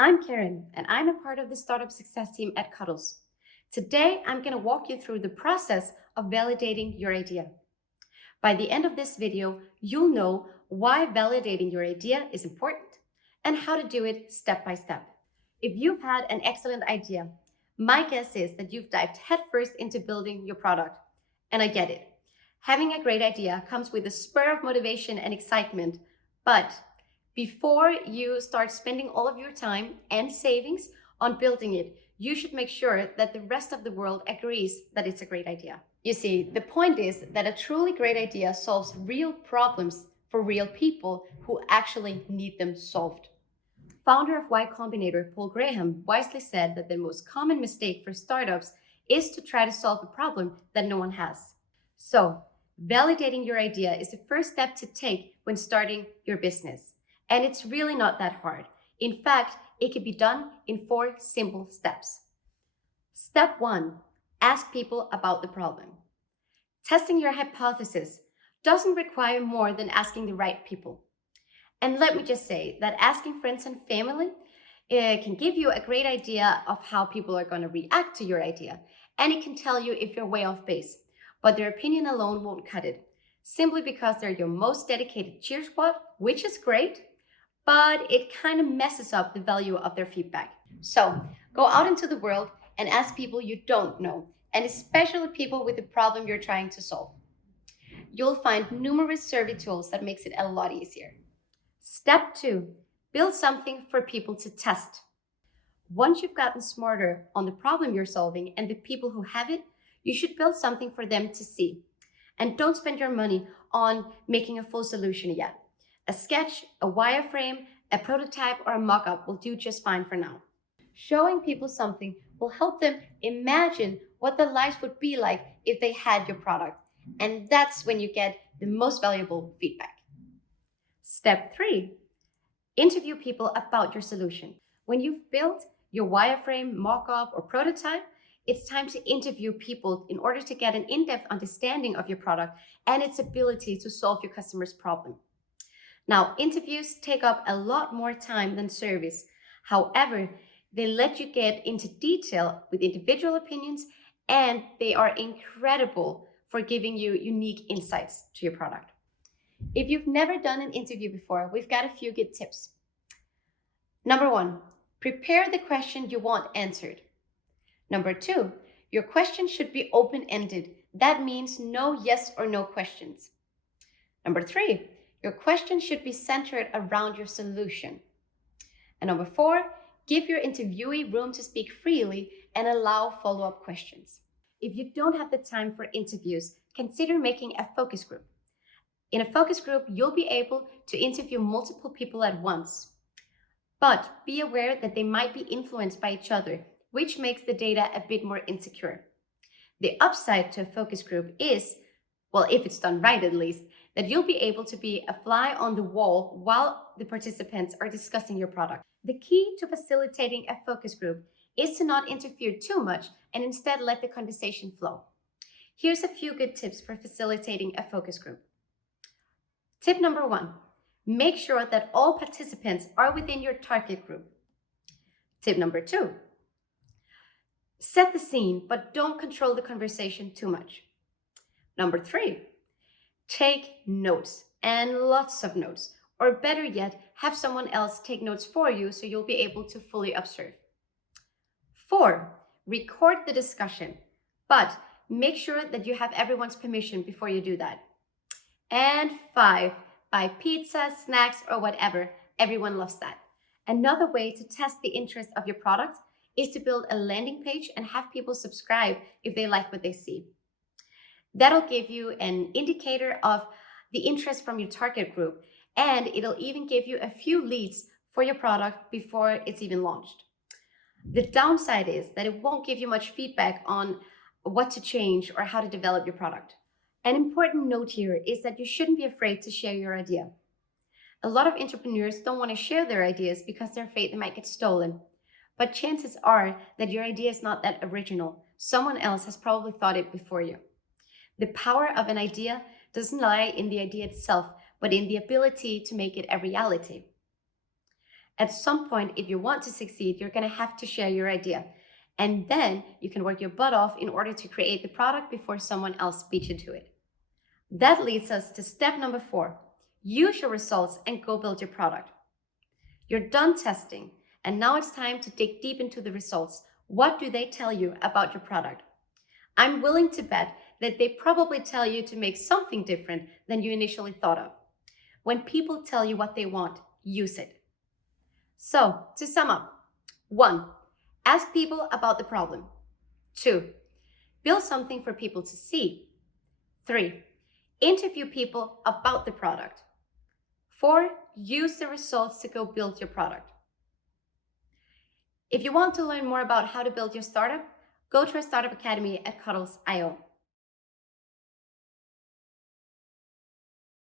I'm Karen, and I'm a part of the startup success team at Cuddles. Today, I'm going to walk you through the process of validating your idea. By the end of this video, you'll know why validating your idea is important and how to do it step by step. If you've had an excellent idea, my guess is that you've dived headfirst into building your product. And I get it. Having a great idea comes with a spur of motivation and excitement, but before you start spending all of your time and savings on building it, you should make sure that the rest of the world agrees that it's a great idea. You see, the point is that a truly great idea solves real problems for real people who actually need them solved. Founder of Y Combinator, Paul Graham, wisely said that the most common mistake for startups is to try to solve a problem that no one has. So, validating your idea is the first step to take when starting your business. And it's really not that hard. In fact, it can be done in 4 simple steps. Step 1, ask people about the problem. Testing your hypothesis doesn't require more than asking the right people. And let me just say that asking friends and family can give you a great idea of how people are going to react to your idea. And it can tell you if you're way off base. But their opinion alone won't cut it, simply because they're your most dedicated cheer squad, which is great, but it kind of messes up the value of their feedback. So go out into the world and ask people you don't know, and especially people with the problem you're trying to solve. You'll find numerous survey tools that makes it a lot easier. Step 2, build something for people to test. Once you've gotten smarter on the problem you're solving and the people who have it, you should build something for them to see. And don't spend your money on making a full solution yet. A sketch, a wireframe, a prototype, or a mock-up will do just fine for now. Showing people something will help them imagine what their lives would be like if they had your product. And that's when you get the most valuable feedback. Step 3, interview people about your solution. When you've built your wireframe, mock-up, or prototype, it's time to interview people in order to get an in-depth understanding of your product and its ability to solve your customer's problem. Now, interviews take up a lot more time than surveys. However, they let you get into detail with individual opinions, and they are incredible for giving you unique insights to your product. If you've never done an interview before, we've got a few good tips. Number 1, prepare the question you want answered. Number 2, your question should be open-ended. That means no yes or no questions. Number 3, your question should be centered around your solution. And number 4, give your interviewee room to speak freely and allow follow-up questions. If you don't have the time for interviews, consider making a focus group. In a focus group, you'll be able to interview multiple people at once. But be aware that they might be influenced by each other, which makes the data a bit more insecure. The upside to a focus group is, well, if it's done right at least, that you'll be able to be a fly on the wall while the participants are discussing your product. The key to facilitating a focus group is to not interfere too much and instead let the conversation flow. Here's a few good tips for facilitating a focus group. Tip number 1, make sure that all participants are within your target group. Tip number 2, set the scene, but don't control the conversation too much. Number 3, take notes, and lots of notes. Or better yet, have someone else take notes for you so you'll be able to fully observe. 4, record the discussion, but make sure that you have everyone's permission before you do that. And 5, buy pizza, snacks, or whatever. Everyone loves that. Another way to test the interest of your product is to build a landing page and have people subscribe if they like what they see. That'll give you an indicator of the interest from your target group, and it'll even give you a few leads for your product before it's even launched. The downside is that it won't give you much feedback on what to change or how to develop your product. An important note here is that you shouldn't be afraid to share your idea. A lot of entrepreneurs don't want to share their ideas because they're afraid they might get stolen. But chances are that your idea is not that original. Someone else has probably thought it before you. The power of an idea doesn't lie in the idea itself, but in the ability to make it a reality. At some point, if you want to succeed, you're going to have to share your idea. And then you can work your butt off in order to create the product before someone else beats you to it. That leads us to step number 4. Use your results and go build your product. You're done testing, and now it's time to dig deep into the results. What do they tell you about your product? I'm willing to bet that they probably tell you to make something different than you initially thought of. When people tell you what they want, use it. So, to sum up, 1. Ask people about the problem. 2. Build something for people to see. 3. Interview people about the product. 4. Use the results to go build your product. If you want to learn more about how to build your startup, go to our Startup Academy at Cuddles.io.